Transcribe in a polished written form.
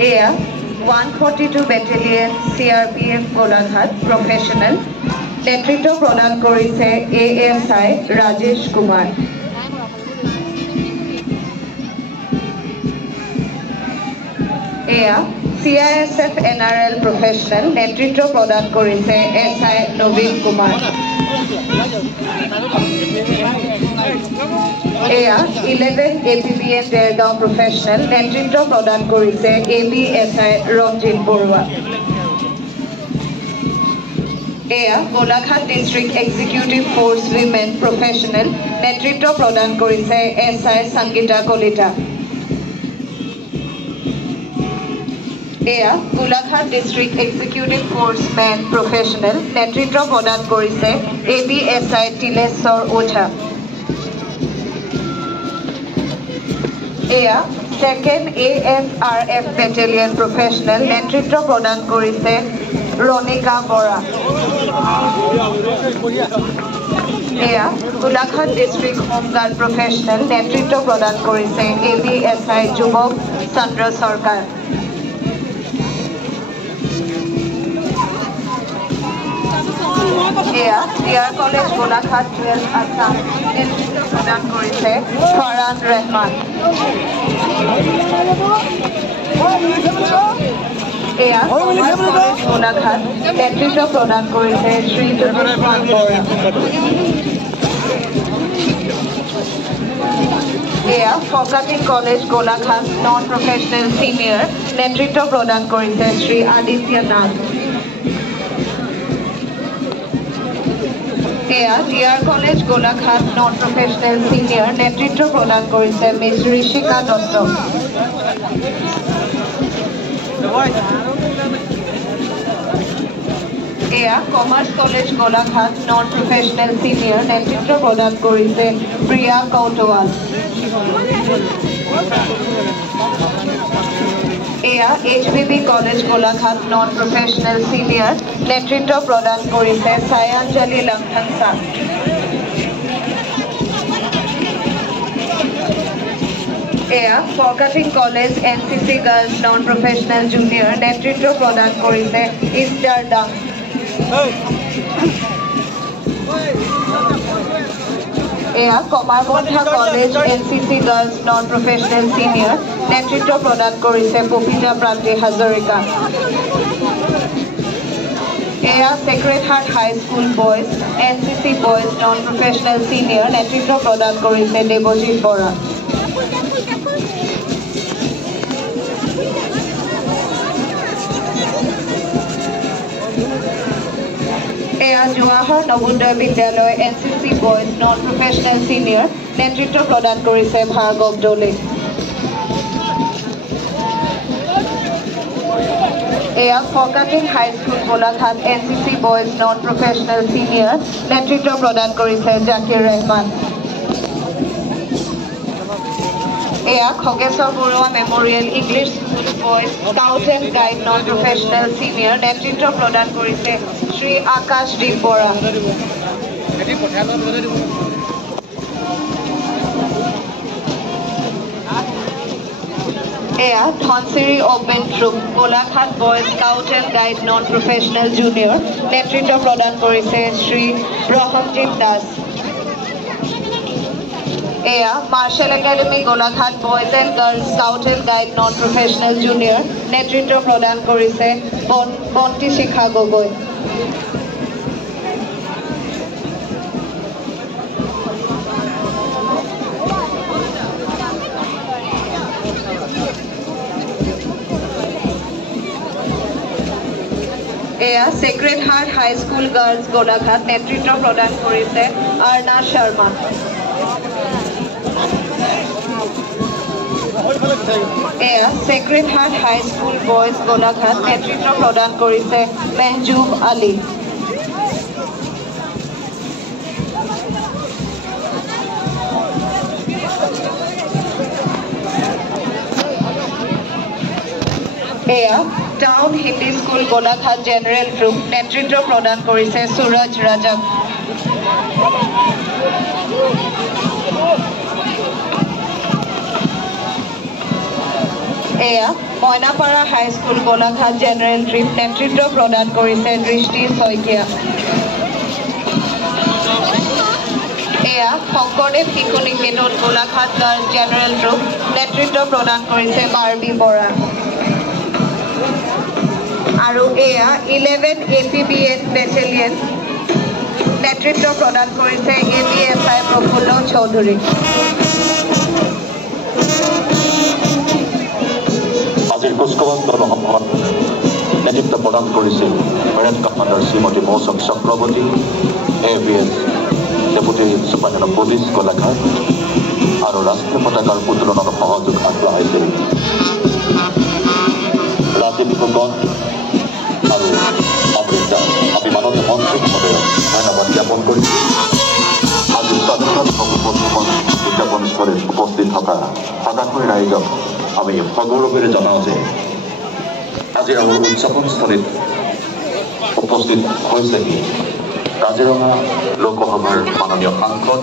এয়া 142 Battalion CRPF Golaghat professional নেতৃত্ব প্ৰদান কৰিছে ASI ৰাজেশ কুমাৰ এয়া CISF NRL professional নেতৃত্ব প্ৰদান কৰিছে SI নবীন কুমাৰ এয়া 11 APBN দেৰগাঁও professional নেতৃত্ব প্ৰদান কৰিছে ABSI ৰঞ্জিত বৰুৱা এয়া Golaghat district executive force women professional নেতৃত্ব প্ৰদান কৰিছে SI সংগীতা কলিতা এয়া Golaghat district executive force men professional নেতৃত্ব প্ৰদান কৰিছে ABSI তিলেশ্বৰ ওঝা এয়া সেকেন্ড AFRF ব্যাটালিয়ন প্ৰফেশনাল নেতৃত্ব প্ৰদান কৰিছে ৰনিকা বৰা এয়া গোলাঘাট ডিস্ট্ৰিক্ট হোমগাৰ্ড প্ৰফেশনাল নেতৃত্ব প্ৰদান কৰিছে ABSI যুৱক চন্দ্ৰ সৰকাৰ এয়া ডিআৰ কলেজ গোলাঘাট 12 আসাম নেতৃত্ব প্ৰদান কৰিছে ফাৰান ৰহমান এয়া কমাৰ্স কলেজ গোলাঘাট নেতৃত্ব প্ৰদান কৰিছে শ্ৰী জ্যোতিষমান বৰা এয়া Furkating college Golaghat non professional senior নেতৃত্ব প্ৰদান কৰিছে শ্ৰী আদিত্য নাথ এয়া DR college Golaghat non professional senior নেতৃত্ব প্ৰদান কৰিছে মিস ঋষিকা দত্ত এয়া commerce college Golaghat non professional senior নেতৃত্ব প্ৰদান কৰিছে প্ৰিয়া কৌটৱাল এয়া HBB college Golaghat non professional senior নেতৃত্ব প্ৰদান কৰিছে সায়াঞ্জলি লংথংসা এয়া Furkating college NCC girls non professional junior নেতৃত্ব প্ৰদান কৰিছে ইষ্টাৰ ডাং এয়া Kamarbandha college NCC girls non professional senior নেতৃত্ব প্ৰদান কৰিছে পপিতা প্ৰান্তি হাজৰিকা এয়া সেক্ৰেট heart high school boys NCC boys non professional senior নেতৃত্ব প্ৰদান কৰিছে দেৱজিৎ বৰা এয়া Jawahar Navodaya Vidyalaya NCC boys non professional senior নেতৃত্ব প্ৰদান কৰিছে ভাৰ্গৱ দলে এয়া Furkating high school Golaghat NCC boys non professional senior নেতৃত্ব প্ৰদান কৰিছে জাকিৰ ৰহমান এয়া Khageswar Baruah memorial English school boys scout and guide non professional senior নেতৃত্ব প্ৰদান কৰিছে শ্ৰী আকাশদীপ বৰা এয়া Dhansiri open troop Golaghat boys scout and guide non professional junior নেতৃত্ব প্ৰদান কৰিছে শ্ৰী ৰহমজিৎ দাস এয়া marshal academy Golaghat boys and girls scout and guide non professional junior নেতৃত্ব প্ৰদান কৰিছে বন্তি শিখা গগৈ এয়া সেক্ৰেট heart high school girls Golaghat নেতৃত্ব প্ৰদান কৰিছে আৰ্ণা শৰ্মা এয়া সেক্ৰেট heart high school boys Golaghat নেতৃত্ব প্ৰদান কৰিছে মেহজুব আলী এয়া town Hindi school Golaghat general group নেতৃত্ব প্ৰদান কৰিছে সুৰজ ৰাজক এয়া Moinapara high school Golaghat general troop নেতৃত্ব প্ৰদান কৰিছে দৃষ্টি শইকীয়া। এয়া Sankardev Shishu Niketan Golaghat girls general troop নেতৃত্ব প্ৰদান কৰিছে বাৰ্বী বৰা। আৰু এয়া 11 APBN বেটেলিয়ন নেতৃত্ব প্ৰদান কৰিছে ABFI প্ৰফুল্ল চৌধুৰী। আজিৰ কুচকাৱাজ দলসমূহত নেতৃত্ব প্ৰদান কৰিছিল parade commander Shrimati Mousum Chakraborty, ABS deputy superintendent police Golaghat, আৰু ৰাষ্ট্ৰীয় পতাকাৰ উত্তোলনত সহযোগ আগবঢ়াইছিল ৰাজীৱ ফুকন আৰু অমৃতা। আমি মাননীয় মন্ত্ৰী মহোদয়ক ধন্যবাদ জ্ঞাপন কৰিছোঁ। আজি স্বাধীনতা উদযাপন স্থলীত উপস্থিত থকা সদাশয় ৰাইজক আমি সগৌৰৱেৰে জনাওঁ যে আজি আমাৰ উদযাপনস্থলীত উপস্থিত হৈছেহি কাজিৰঙা লোকসভাৰ মাননীয় সাংসদ